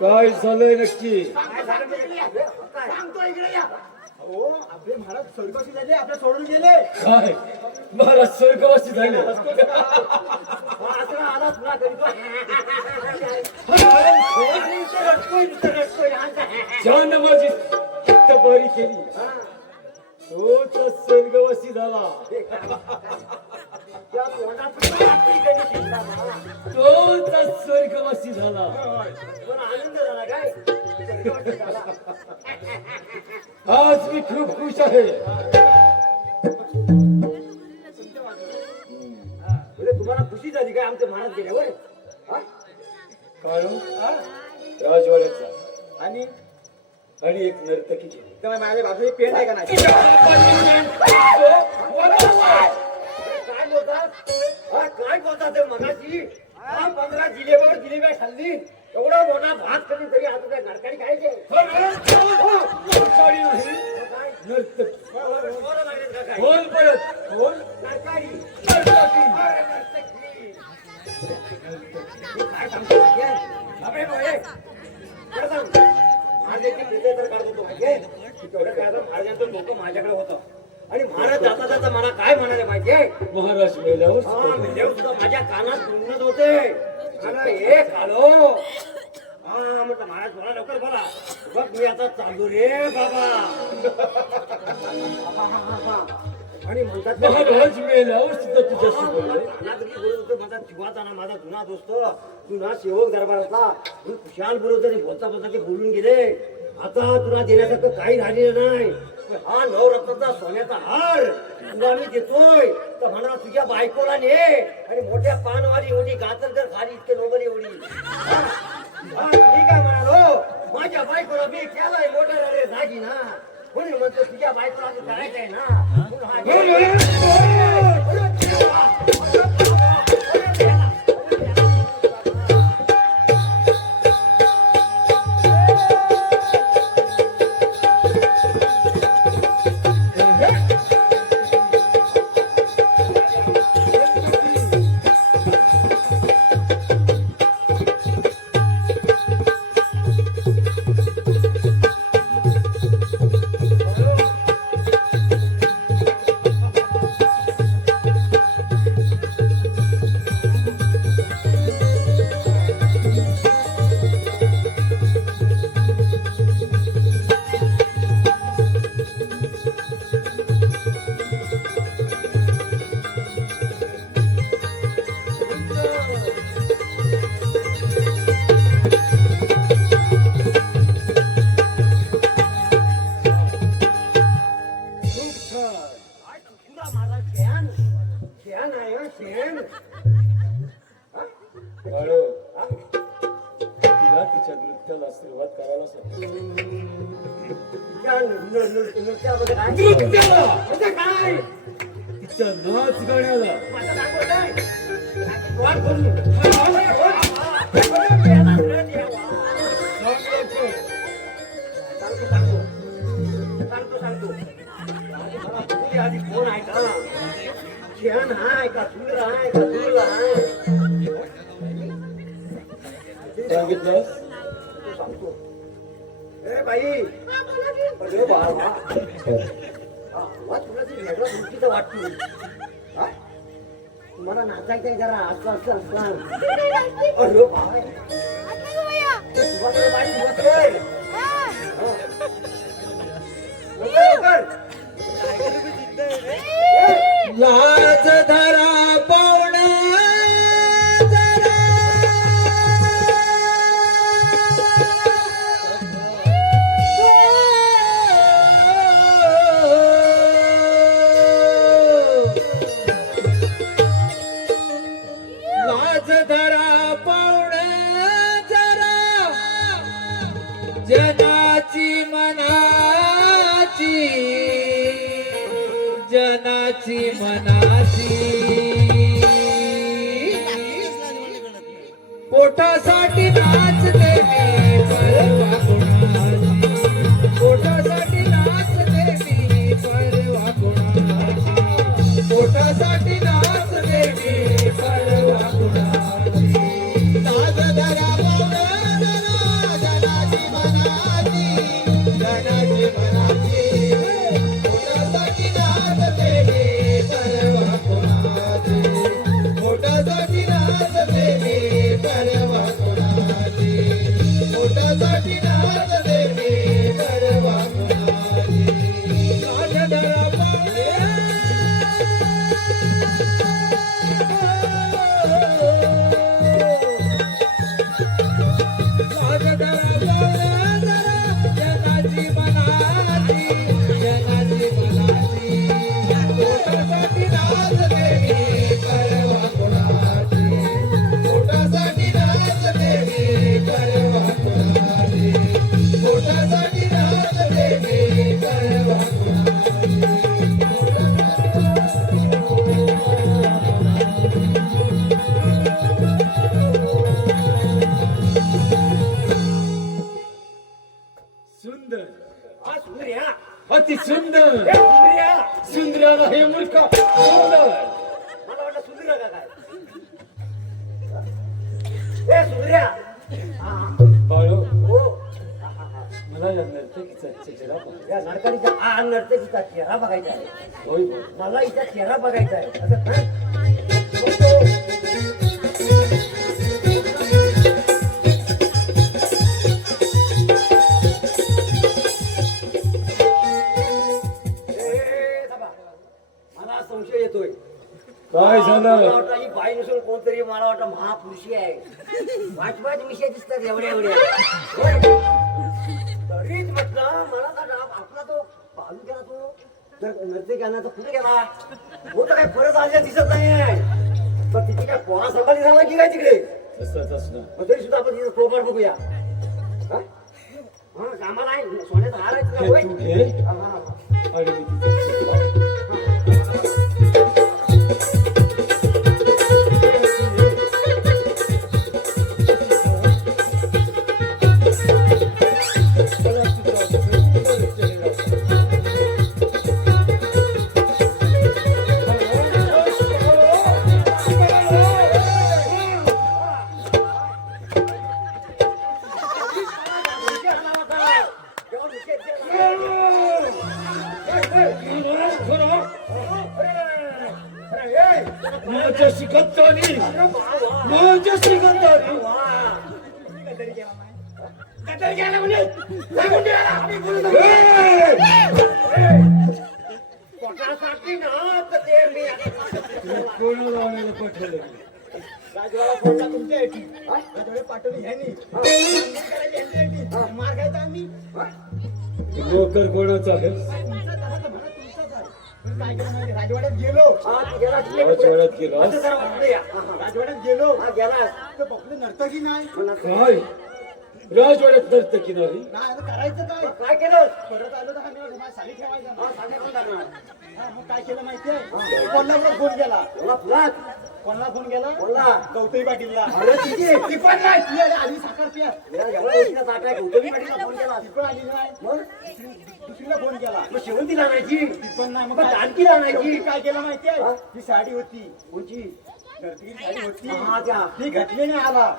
काय झालंय नक्की? काय झालं ते इकडे? सांगतो इकडे या. हो, आपले महाराज स्वर्गवासी झाले, आपल्या सोडून गेले. काय महाराज स्वर्गवासी झाले? असं आला तुला तरी तो. ज्यानं माझी चित्त बरी केली तोच स्वर्गवासी झाला. त्या तोंडात माती कधी शिंकला मला. तोच स्वर्गवासी झाला. पण आनंद झाला काय स्वर्गवासी झाला. आज मी खूप खुश आहे. म्हणजे तुम्हाला खुशी झाली काय आमचे महाराज गेल्यावर हा? काळू हा? राजवाड्याचा आणि आणि एक नर्तकी केली. तेव्हा माझ्या बाजूने पेन आहे का नाही काय बोलतात हा, काय बोलतात ते मगाशी हा 15 जिलेबिया खाल्ली एवढा मोठा भात कधी तरी आता त्या नरकाळी खायचे नरकाळी नाही, नर्तकी. बोल परत. बोल. नरकाळी नर्तकी. काय सांगतो माहितीये? अबे बोले. खरं सांग. आज एक विजय तर काढत होतो माहितीये? तेवढ्या काळात महाराजांचं डोकं माझ्याकडे होतं आणि महाराज जाता जाता मला काय म्हणाले माहितीये? महाराज मेल्यावर हा म्हणजे सुद्धा माझ्या कानात गुंगत होते. अगं हे कालो हा म्हटलं महाराज बोला लवकर बोला. बघ मी आता चालू रे बाबा. आणि म्हणतात ना, महाराज मेल्यावर सुद्धा तुझ्याशी बोलले. कानातली बोलत होते माझा जीवाचा ना माझा जुना दोस्त जुना सेवक दरबारातला मी खुशाल बोलत होते. बोलता बोलता ते बोलून गेले. आता तुला देण्यासारखं काही राहिलेलं नाही. हा नवरत्नाचा सोन्याचा हार तुला मी देतोय तर म्हणा तुझ्या बायकोला ने आणि मोठ्या पानवाली एवढी गातर जर खाली इतके नोबल एवढी मी काय म्हणालो माझ्या बायकोला मी केलाय मोठ्या रे जागी ना म्हणून म्हणतो तुझ्या बायकोला मी करायचंय ना म्हणून हा तुला माझा शेण शेण आहे हं, शेण काळू, तिला तिच्या नृत्याला सुरुवात करायला सांग. त्या नृत्यामध्ये काय नृत्याला, म्हणजे काय तिच्या नाच गाण्याला. माझं सांगतो काय वाट बोलू. याला रड यावा. सांगतो सांगतो सांगतो मला बघू दे आधी कोण आहे का शेण आहे का चूल आहे का चूल आहे सांगितलं सांगतो. ए बाई अरे बाबा हा तुला ती वेगळा गोष्टीचं वाटतो हा तुम्हाला नाचायचंय जरा असं असं असं अरे बाय तुम्हाला बाई नमस्कार लाज धरा पाहुणा जरा, लाज धरा पाहुणा जरा, जनाची मनाची, जनाची मनाची, पोटासाठी नाचते मी परवा कोणाची, पोटासाठी नाचते मी परवा कोणाची, पोटासाठी नाचते मी परवा कोणाची. लाज धरा पाहुणा जरा, जनाची मनाची, जनाची मनाची, पोटासाठी नाचते मी परवा सुंदर हा सुंदर्या अति सुंदर ए सुंदर्या सुंदराला हे मूर्ख सुंदर मला वाटलं सुंदर्या का काय ए सुंदर्या बाळो हो मला या नर्तकीचा चेहरा बघायचा या नर्तकीचा नर्तकीचा चेहरा बघायचा आहे होय मला हिचा चेहरा बघायचा आहे असं काय ए, थांबा. मला संशय येतोय काय मला झालं वाटतं ही बाई नसून कोणतरी मला वाटतं महापुरुषी आहे वाच विषय दिसतात एवढ्या एवढ्या होय. तरीच म्हटलं मला का आपला तो बालू गेला तो तर नर्तक गेला तर कुठे गेला तो तर काय परत आलेला दिसत नाही पण तिची काय पोरा सांभाळली झाला की काय तिकडे तसंच असणार पण तरी सुद्धा आपण तिचं प्रोग्राम बघूया हा हा, कामाला आहे सोन्याचा हार आहे तुला, होय? हे तू घे हा, हा. आणि मी तिचा चेहरा माझ्या शिकंदारी माझ्या शिकंदारी पोटासाठी ना तर ते मी कोणाला आणायला पाठवलं राजवाडा फोडला तुमच्यासाठी राजवाडा पाठवली ह्यांनी मार खायचा आम्ही नोकर कोणाचा आहे तुमचा तसा तर म्हणा तुमचाच आहे. पण काय केलं माहिती राजवाड्यात गेलो हा, तू गेला की राजवाड्यात गेलास? असं जरा वाटलं या. हा, हा. राजवाड्यात गेलो हा, गेलास. तर बघलो नर्तकी नाही काय राजवाड्यात नर्तकी नाही नाही आता करायचं काय मग काय केलं परत आलो तर आम्ही माझ्या साडी ठेवायचा हा, सांगा कोण करणार? हा, मग काय केलं माहितीये कोल्हापूरला फोन गेला मला फुलात. कोणाला फोन गेला कोणला? गौतमी पाटीलला अरे तिथे. ती पण नाही ती आली आधी साखर पिया या एवढ्या गोष्टीला ताट आहे. गौतमी पाटीलला फोन केला. ती पण आली नाही मग दुसरीला फोन केला मग शेवंतीला आणायची. ती पण नाही मग मग काय- जानकीला आणायची. शेवटी काय केलं माहितीये हा? ती साडी होती कोणची? नर्तकीची साडी होती हा, त्या. ती घातली नाही आला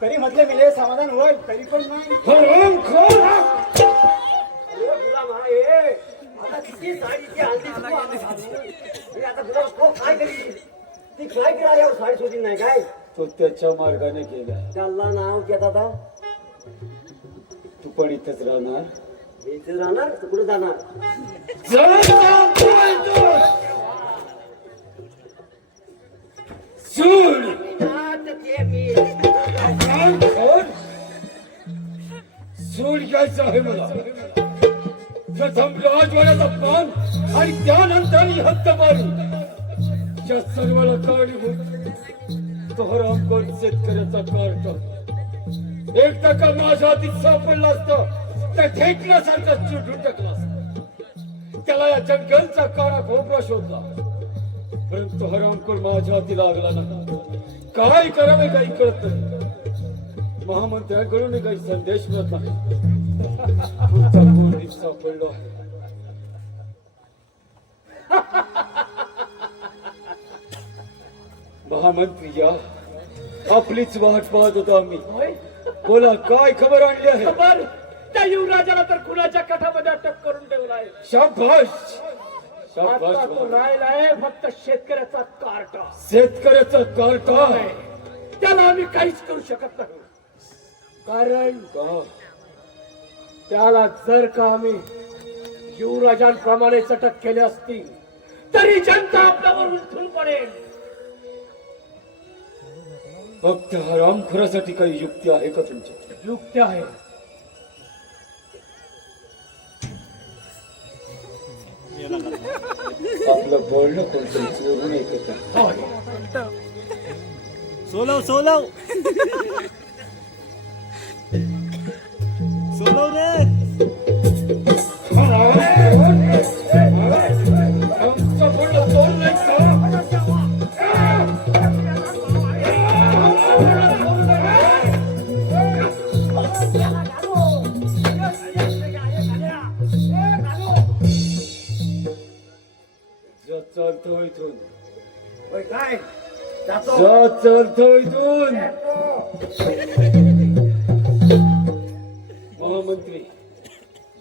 तरी म्हटलं मिले समाधान होईल तरी पण नाही हरामखोर! अरे तुला म्हणा हे. आता किती साडीची आणली तू आता घालून. आणि आता तुला तो काय करील? ती काय केल्यावर साडी शोधील नाही काय तो त्याच्या मार्गाने गेला त्याला नाव घेत आता तू पण इथेच राहणार इथे राहणार तर कुठे जाणार सूड हरामखोर! सूड घ्यायचं आहे मला प्रथम राजवाड्याचा अपमान आणि त्यानंतर ही हत्या मारू या सर्वाला कारणीभूत तो हरामखोर शेतकऱ्याचा कार्ट एकदा का माझ्या हातीत सापडला असतं तर ठेकण्यासारखा चुटून टाकला असता त्याला या जंगलचा काळा खोबरा शोधला परंतु हरामखोर माझ्या हाती लागला नाही काय करावे काही कळत नाही महामंत्र्यांकडून काही संदेश मिळत नाही पुढचा कोण सापडलो आहे महामंत्री या आपलीच वाट पाहत होतो आम्ही बोला काय खबर आणली आहे खबर त्या युवराजाला तर खुनाच्या कथामध्ये अटक करून ठेवलाय शाबाश शाबाश आता तो राहिलाय फक्त शेतकऱ्याचा कार्टा शेतकऱ्याचा कार्टा त्याला आम्ही काहीच करू शकत नाही कारण का त्याला जर का आम्ही युवराजांप्रमाणे चटक केले असतील तरी जनता आपल्यावर उलटून पडेल. फक्त हरामखोरासाठी काही युक्ती आहे का तुमच्या? युक्ती आहे. आपलं बोलणं कोणतरी चोरून ऐकत आहे. होय. सोलव सोलव सोलव रे. आमचं बोलणं चोरून ऐकतं. जा चालतो इथून. जा चालतो इथून. महामंत्री,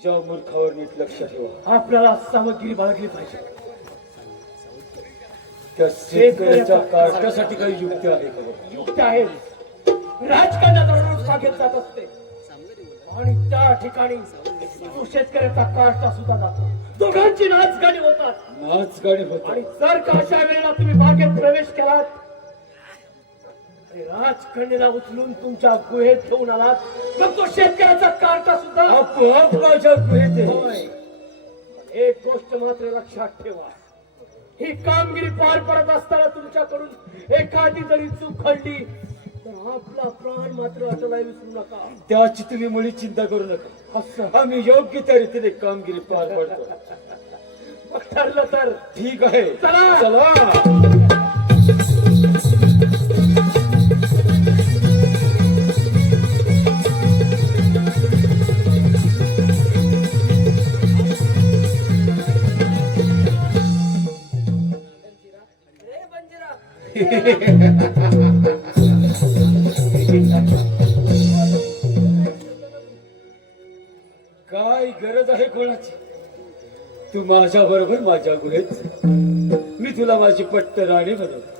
या मूर्खावर नीट लक्ष ठेवा. आपल्याला सावधगिरी बाळगली पाहिजे. त्या शेतकऱ्याच्या कार्टासाठी काही युक्ती आहे का? युक्त आहे. राजकारणात रोज मागेत जात असते आणि त्या ठिकाणी तो शेतकऱ्याचा काष्टा सुद्धा जातो. दोघांची नाचगाणी होतात. नाचगाणी होत. आणि जर का अशा वेळेला तुम्ही बागेत प्रवेश केलात आणि राजकन्येला उचलून तुमच्या गुहेत घेऊन आलात मग तो शेतकऱ्याचा कार्टा सुद्धा आपोआप माझ्या गुहेत आहे. होय. एक गोष्ट मात्र लक्षात ठेवा. ही कामगिरी पार पडत असताना तुमच्याकडून एखादी जरी चूक घडली तर आपला प्राण मात्र अटलाय विसरू नका. त्याची तुम्ही मुळी चिंता करू नका. असं आम्ही योग्य त्या रीतीने कामगिरी पार पाडतो. मग ठरलं तर ठीक आहे. चला. चला. काय गरज आहे कोणाची? तू माझ्या बरोबर माझ्या गुहेत. मी तुला माझी पट्ट राणी बनवतो.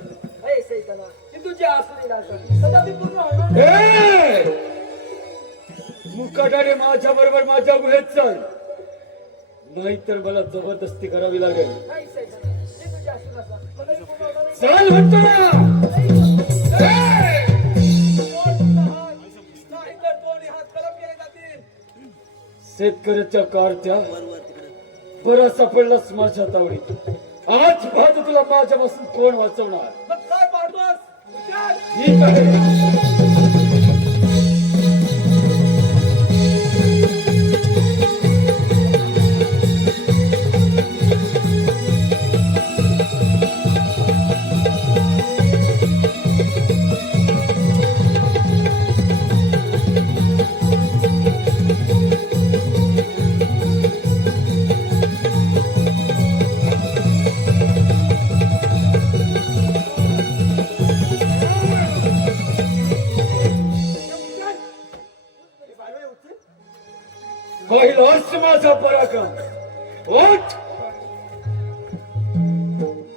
मुकाटाने माझ्या बरोबर माझ्या गुहेत चल, नाहीतर मला जबरदस्ती करावी लागेल. चल म्हणतो ना. शेतकऱ्याच्या कारत्या बरा सापडलास माझ्या तावडीत. आज पाहतो तुला माझ्यापासून कोण वाचवणार. काय पाहतोस? ठीक आहे. पहिलाच माझा पराक्रम. उठ.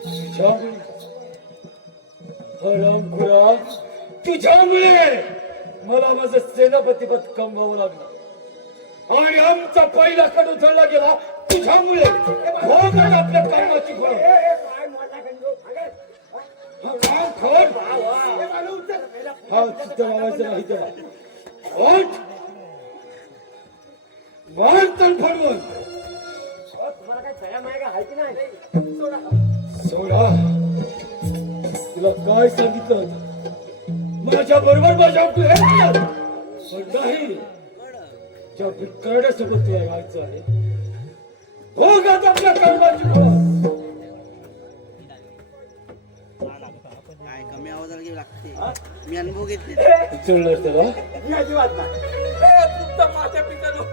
तुझ्यामुळे हरामखोरा, तुझ्यामुळे मला माझं सेनापतीपद कमवावं लागलं आणि आमचा पहिला कड उचलला गेला तुझ्यामुळे. भोगण आपल्या कर्माची फळ. हा चित्त लावायचं नाही त्याला. उठ. वाहन फडवून सोडा. तुला काय सांगितलं होतं? माझ्या बरोबर माझ्या गुहेत पण नाही. ज्या भिकारड्यासोबत तुला राहायचं आहे भोगात आपल्या कर्माची फळ. काय कमी आवाजाला घ्यावी लागते. मी अनुभव घेतले. उचलणार त्याला. तुमचा माझ्या पित्यानो,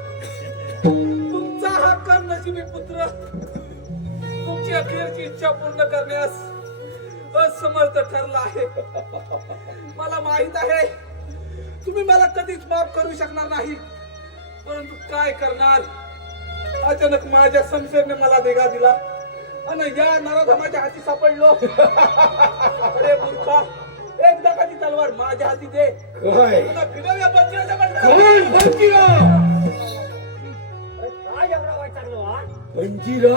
तुमचा हा कर्णजीवी पुत्र तुमची अखेरची इच्छा पूर्ण करण्यास असमर्थ ठरला आहे. मला माहित आहे तुम्ही मला कधीच माफ करू शकणार नाही, परंतु काय करणार. अचानक माझ्या संशयाने मला देगा दिला आणि या नराधमाच्या हाती सापडलो. अरे मूर्खा, एकदा का ती तलवार माझ्या हाती दे. काय तुला फिरव्या बंदीला कोण बंदीला? बंजिरा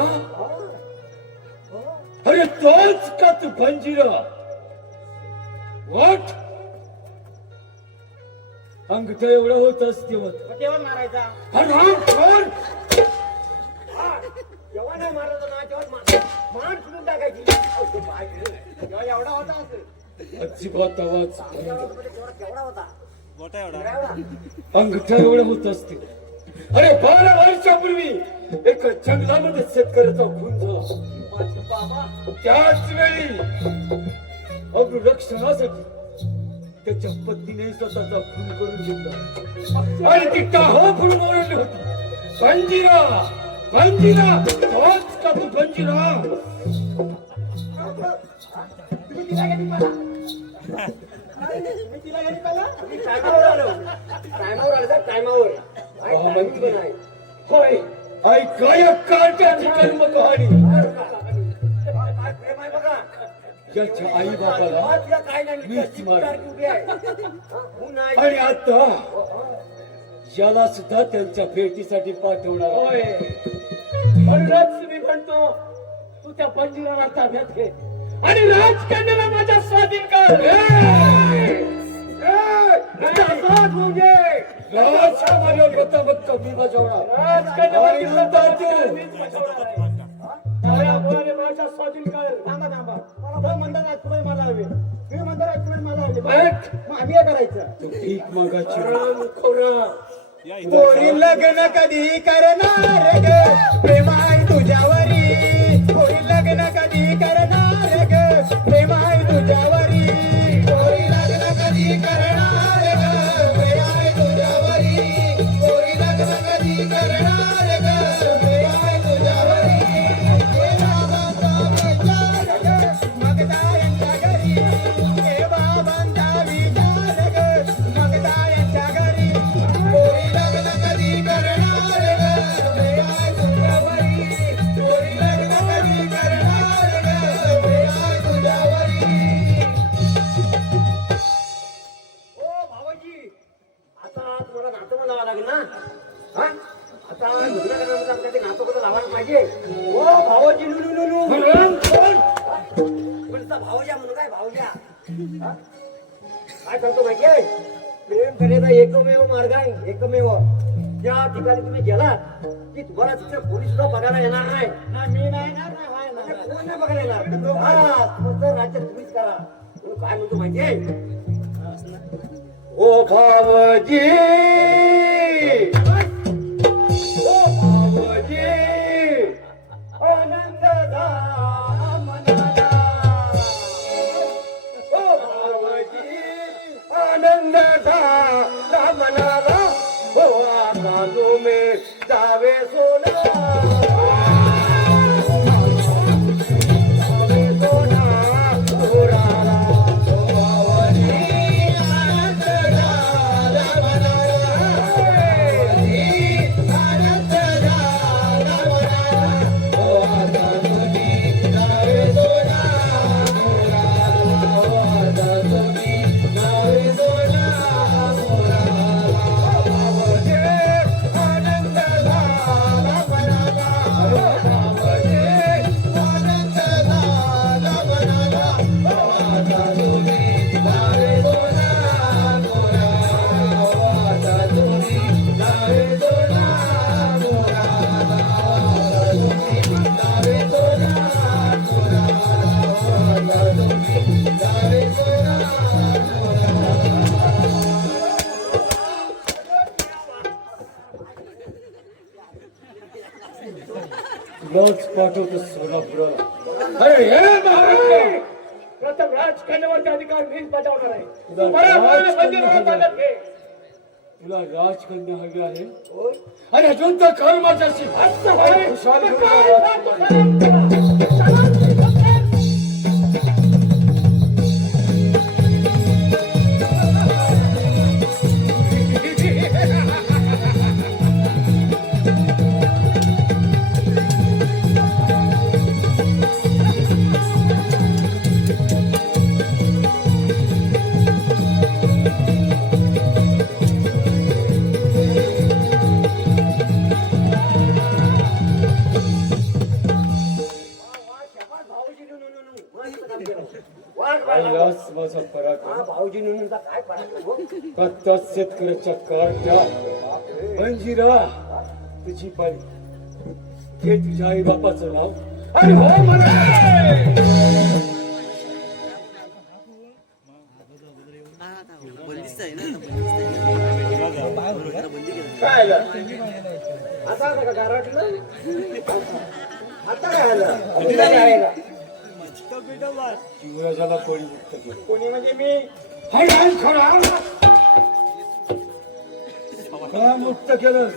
अरे तोच का तू बंजिरा वाट अंगठा एवढा होत असते तेव्हा मारायचा जेव्हा नाही मारायचा ना तेव्हा मान सोडून टाकायची तेव्हा एवढा होता असेल अजिबात आवाज केवढा होता अंगठा एवढा होत असते अरे 12 वर्षापूर्वी एका जंगलामध्ये शेतकऱ्याचा खून झाला त्याच वेळी अग्ररक्षणासाठी त्याच्या पत्नीने स्वतःचा खून करून घेतला आणि ती टाहो फुडून ओरडली होती बंजिरा बंजिरा तोच का तू बंजिरा होय ऐकाय काट्याची कर्म कहाणी ज्याच्या आई बापाला मीच मारली आणि आता याला सुद्धा त्यांच्या भेटीसाठी पाठवणार होय म्हणूनच मी म्हणतो तू त्या बंजिराला ताब्यात घे आणि राजकन्याला माझ्या स्वाधीन कर राजकुमारीवर बतावत कमी बजावणार आणि नंतर तू माझ्या स्वाधीन कर थांबा थांबा मला म्हणतात राजकुमारी मला हवे तुम्ही म्हणता राजकुमारी मला हवे मग आम्ही काय करायचं तू भीक मागायची कोणी लग्न कधी करणार ग प्रेमाई तुझ्यावरी कोणी लग्न कधी करणार ग प्रेमाई तुझ्यावरी कोणी लग्न कधी करणार ग प्रेमाई तुझ्यावरी कोणी लग्न कधी करणार ग प्रेमाई तुझ्यावरी मगदा यांच्या घरी हे बाबांचा विचार ग मगदा यांच्या घरी कोणी लग्न कधी करणार ग प्रेमाई तुझ्यावरी कोणी लग्न कधी करणार ग प्रेमाई तुझ्यावरी ओ भावाजी आता तुम्हाला नातं म्हणावं लागेल ना हा आता लग्न करण्यामध्ये आमच्या ते नातं कुठं लावायला पाहिजे ओ भावाजी लुलू कोणता भावजा म्हणून काय भावजा काय सांगतो माहिती आहे प्रेम करण्याचा एकमेव मार्ग आहे एकमेव त्या ठिकाणी तुम्ही गेलात की तुम्हाला तिथे कोणी सुद्धा बघायला येणार नाही मी नाही कोण नाही बघायला येणार तुमचं राज्य तुम्हीच करा म्हणून काय म्हणतो माहिती आहे ओ भावजी ओ भावजी आनंद झाला मनाला ओ भावजी आनंद झाला मनाला हो आता तुम्ही जावे सोना जावे सोना उराला ओ भावजी आनंद झाला मनाला आनंद झाला मनाला हो आता तुम्ही जावे सोना उराला हो आता तुम्ही जावे सोना आनंद झाला मनाला आनंद झाला मनाला आता तुम्ही जावे सोना आता तुम्ही जावे सोना आता तुम्ही जावे सोना आता तुम्ही जावे सोना लॉज पाठवतो सोलापुराला अरे हे महाराज प्रथम राजकारणावरचे अधिकार मीच बजावणार आहे तुला बरोबर बंदिराला ताब्यात घे. तुला राजकन्या हवी आहे आणि अजून तर कर माझ्याशी असं होय. खुशाल तर घेऊन काय जा. सांगतो खरं? पहिलाच माझा पराक्रम भाऊजी म्हणून काय पराक्रम हो? त्या शेतकऱ्याच्या कारच्या मंजिरा तुझी पाळी हे तुझ्या आई बापाचं नाव आणि हो म्हणे बंदिस्त आहे ना बंदिस्त आहे बंदी केलं काय आलं? आता आलं का गारटलं? आता काय आलं? अजून काय आहे का? शिवराजाला कोणी मुक्त केलं कोणी म्हणजे मी हाय हाय खरा का मुक्त केलं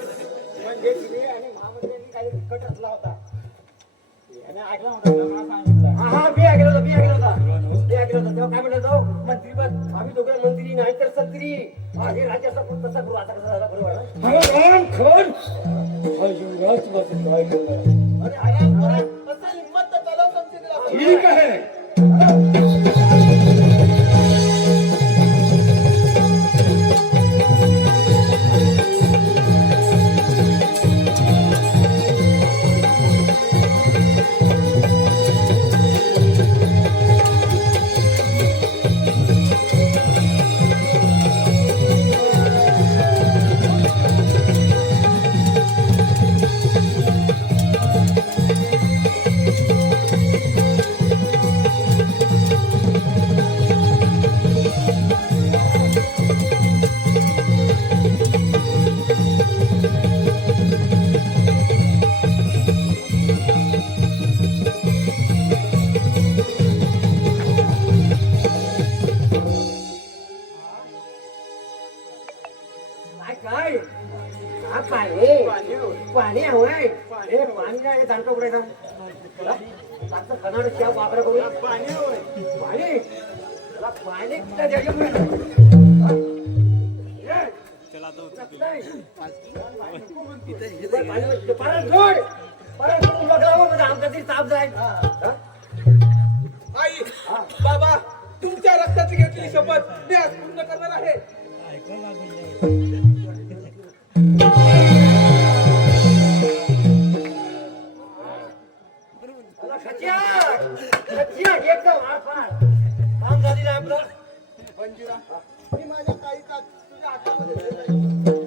म्हणजे तुम्ही आणि महामंत्र्यांनी काही कट रचला होता याने ऐकला होता का? मला सांगितलं. हा मी ऐकलं होतं तेव्हा काय म्हणलं जाऊ मंत्री बस आम्ही दोघं मंत्री नाही तर संत्री हे राज्य असा करू तसा करू आता कसं झाला बरोबर ना? हा राम खर हा युवराज माझं काय करणार अरे आराम करा. असं हिंमत तर चालव समजेल. ठीक आहे काय काय पाणी हवंय हे पाणी नाही दांडका उडायचा आता कनाड त्या वापरा करू पाणी पाणी त्याला पाणी कुठं द्यायचं परत जोड परत आमचा तरी ताप जाईल आई बाबा तुमच्या रक्ताची घेतलेली शपथ मी आज पूर्ण करणार आहे एकदम काम झाली ना आपलं मंजिरा मी माझ्या काळीचा तुझ्या हातामध्ये ठेवलंय.